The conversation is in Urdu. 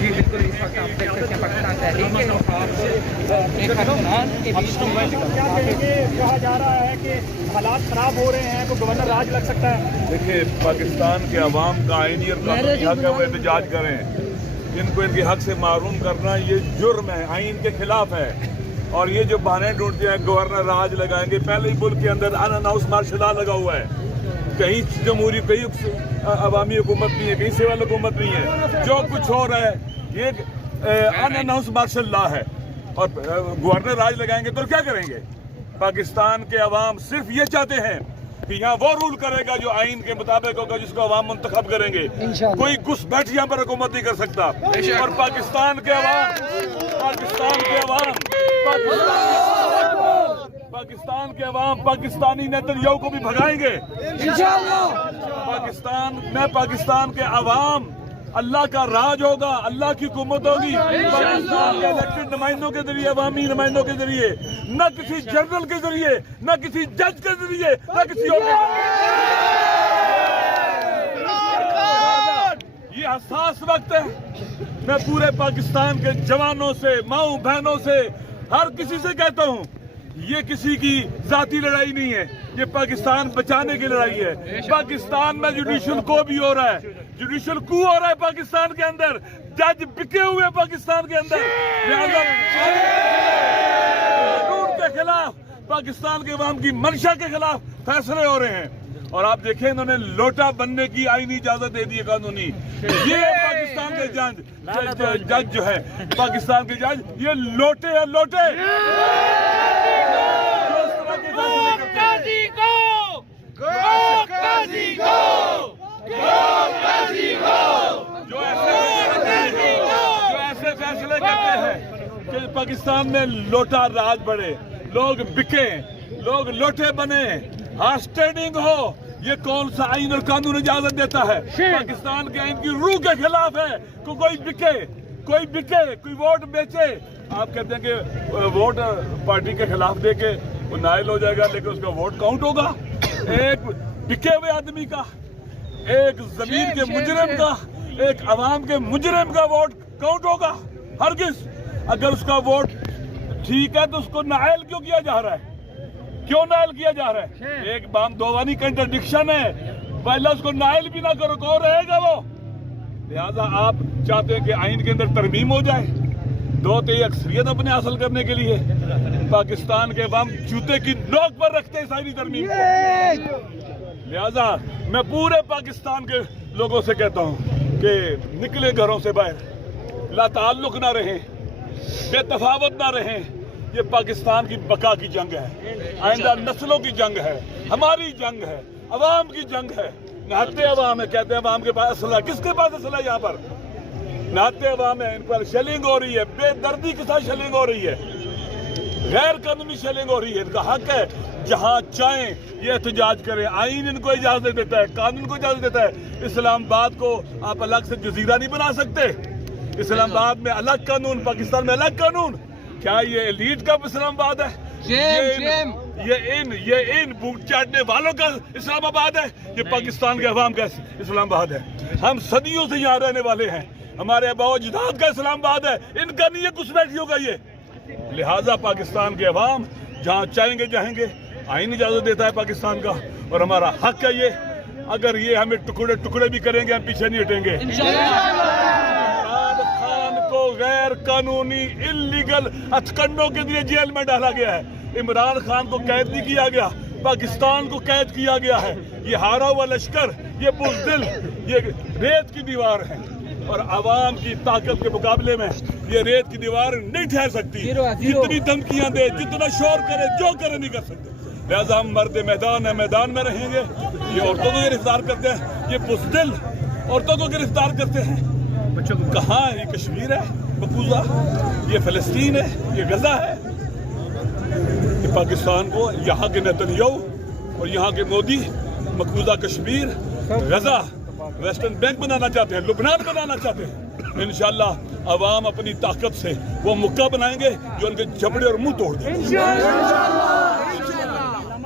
جی بالکل، اس وقت آپ دیکھ سکتے ہیں پاکستان تحریک کے ایک حکمران کے بیچ کہا جا رہا ہے کہ حالات خراب ہو رہے ہیں تو گورنر راج لگ سکتا ہے. دیکھیے، پاکستان کے عوام کا آئینی اور قانونی حق ہے وہ احتجاج کریں. ان کو ان کے حق سے محروم کرنا یہ جرم ہے، آئین کے خلاف ہے. اور یہ جو بہانے ڈھونڈتے ہیں گورنر راج لگائیں گے، پہلے ہی ملک کے اندر ان اناؤنس مارشل لا لگا ہوا ہے. کہیں جمہوری، کہیں عوامی حکومت نہیں ہے، کہیں سول حکومت نہیں ہے. جو کچھ ہو رہا ہے یہ ان اناؤنس مارشل لا ہے. اور گورنر راج لگائیں گے تو کیا کریں گے؟ پاکستان کے عوام صرف یہ چاہتے ہیں کہ یہاں وہ رول کرے گا جو آئین کے مطابق ہوگا، جس کو عوام منتخب کریں گے. کوئی گھس بیٹھ یہاں پر حکومت نہیں کر سکتا. اور پاکستان کے عوام پاکستانی نیتنیاہو کو بھی بھگائیں گے. پاکستان کے عوام، اللہ کا راج ہوگا، اللہ کی حکومت ہوگی پاکستان کے الیکٹڈ نمائندوں کے ذریعے، عوامی نمائندوں کے ذریعے، نہ کسی جنرل کے ذریعے، نہ کسی جج کے ذریعے، نہ کسی اور کے ذریعے. یہ حساس وقت ہے. میں پورے پاکستان کے جوانوں سے، ماؤں بہنوں سے، ہر کسی سے کہتا ہوں، یہ کسی کی ذاتی لڑائی نہیں ہے، یہ پاکستان بچانے کی لڑائی ہے. پاکستان میں جوڈیشل کو بھی ہو رہا ہے، جوڈیشل کو ہو رہا ہے پاکستان کے اندر. جج بکے ہوئے پاکستان کے اندر. قانون کے خلاف، پاکستان کے عوام کی منشا کے خلاف فیصلے ہو رہے ہیں. اور آپ دیکھیں، انہوں نے لوٹا بننے کی آئینی اجازت دے دی ہے قانونی. یہ پاکستان کے جج جو ہے، پاکستان کے جج یہ لوٹے ہیں، لوٹے. جو ایسے فیصلے کرتے ہیں کہ پاکستان میں لوٹا راج بڑھے، لوگ بکے، لوگ لوٹے بنے، ہارس ٹریڈنگ ہو. یہ کون سا آئین اور قانون اجازت دیتا ہے؟ پاکستان کے آئین کی روح کے خلاف ہے. کوئی بکے، کوئی ووٹ بیچے. آپ کہتے ہیں کہ ووٹ پارٹی کے خلاف دے کے وہ نائل ہو جائے گا، لیکن اس کا ووٹ کاؤنٹ ہوگا. ایک بکے ہوئے آدمی کا، ایک زمین کے مجرم کا، ایک عوام کے مجرم کا ووٹ کاؤنٹ ہوگا؟ ہرگز. اگر اس کا ووٹ ٹھیک ہے تو اس کو نائل کیوں کیا جا رہا ہے؟ کیوں نائل کیا جا رہا ہے؟ ایک بام دوانی کنٹرڈکشن ہے. پہلے اس کو نائل بھی نہ کرو تو رہے گا وہ. لہذا آپ چاہتے ہیں کہ آئین کے اندر ترمیم ہو جائے 2/3 اکثریت اپنے حاصل کرنے کے لیے. پاکستان کے عوام جوتے کی نوک پر رکھتے ہیں ساری ترمیم کو. لہذا میں پورے پاکستان کے لوگوں سے کہتا ہوں کہ نکلے گھروں سے باہر، لا تعلق نہ رہیں، بے تفاوت نہ رہیں. یہ پاکستان کی بقا کی جنگ ہے، آئندہ نسلوں کی جنگ ہے، ہماری جنگ ہے، عوام کی جنگ ہے. نہتے عوام ہے، کہتے ہیں عوام کے پاس اسلحہ. کس کے پاس اسلحہ ہے یہاں پر؟ نہتے عوام ہے، ان پر شیلنگ ہو رہی ہے، بے دردی کے ساتھ شیلنگ ہو رہی ہے، غیر قانونی شیلنگ ہو رہی ہے. ان کا حق ہے جہاں چاہیں یہ احتجاج کریں. آئین ان کو اجازت دیتا ہے، قانون کو اجازت دیتا ہے. اسلام آباد کو آپ الگ سے جزیرہ نہیں بنا سکتے. اسلام آباد میں الگ قانون، پاکستان میں الگ قانون. کیا یہ ایلیٹ کا اسلام آباد ہے؟ یہ ان بوٹ چاٹنے والوں کا اسلام آباد ہے؟ یہ پاکستان کے عوام کا اسلام آباد ہے. ہم صدیوں سے یہاں رہنے والے ہیں، ہمارے آباء و اجداد کا اسلام آباد ہے. ان کا نہیں ہے کچھ بیٹھیوں کا یہ. لہٰذا پاکستان کے عوام جہاں چاہیں گے جائیں گے. آئین اجازت دیتا ہے پاکستان کا، اور ہمارا حق ہے یہ. اگر یہ ہمیں ٹکڑے ٹکڑے بھی کریں گے ہم پیچھے نہیں ہٹیں گے. عمران خان کو غیر قانونی انلیگل ہتھکنڈوں کے لیے جیل میں ڈالا گیا ہے. عمران خان کو قید نہیں کیا گیا، پاکستان کو قید کیا گیا ہے. یہ ہارا ہوا لشکر، یہ بزدل، یہ ریت کی دیوار ہے. اور عوام کی طاقت کے مقابلے میں یہ ریت کی دیوار نہیں ٹھہر سکتی. جتنی دھمکیاں دے، جتنا شور کرے، جو کرے نہیں کر سکتے. لہذا ہم مرد میدان ہیں، میدان میں رہیں گے. یہ عورتوں کو گرفتار کرتے ہیں، یہ بزدل عورتوں کو گرفتار کرتے ہیں. کہاں ہے؟ یہ کشمیر ہے مقبوضہ، یہ فلسطین ہے، یہ غزہ ہے. یہ پاکستان کو یہاں کے نیتنیاہو اور یہاں کے مودی مقبوضہ کشمیر، غزہ، ویسٹرن بینک بنانا چاہتے ہیں، لبنان بنانا چاہتے ہیں. انشاءاللہ عوام اپنی طاقت سے وہ مکہ بنائیں گے جو ان کے جبڑے اور منہ توڑ دیں.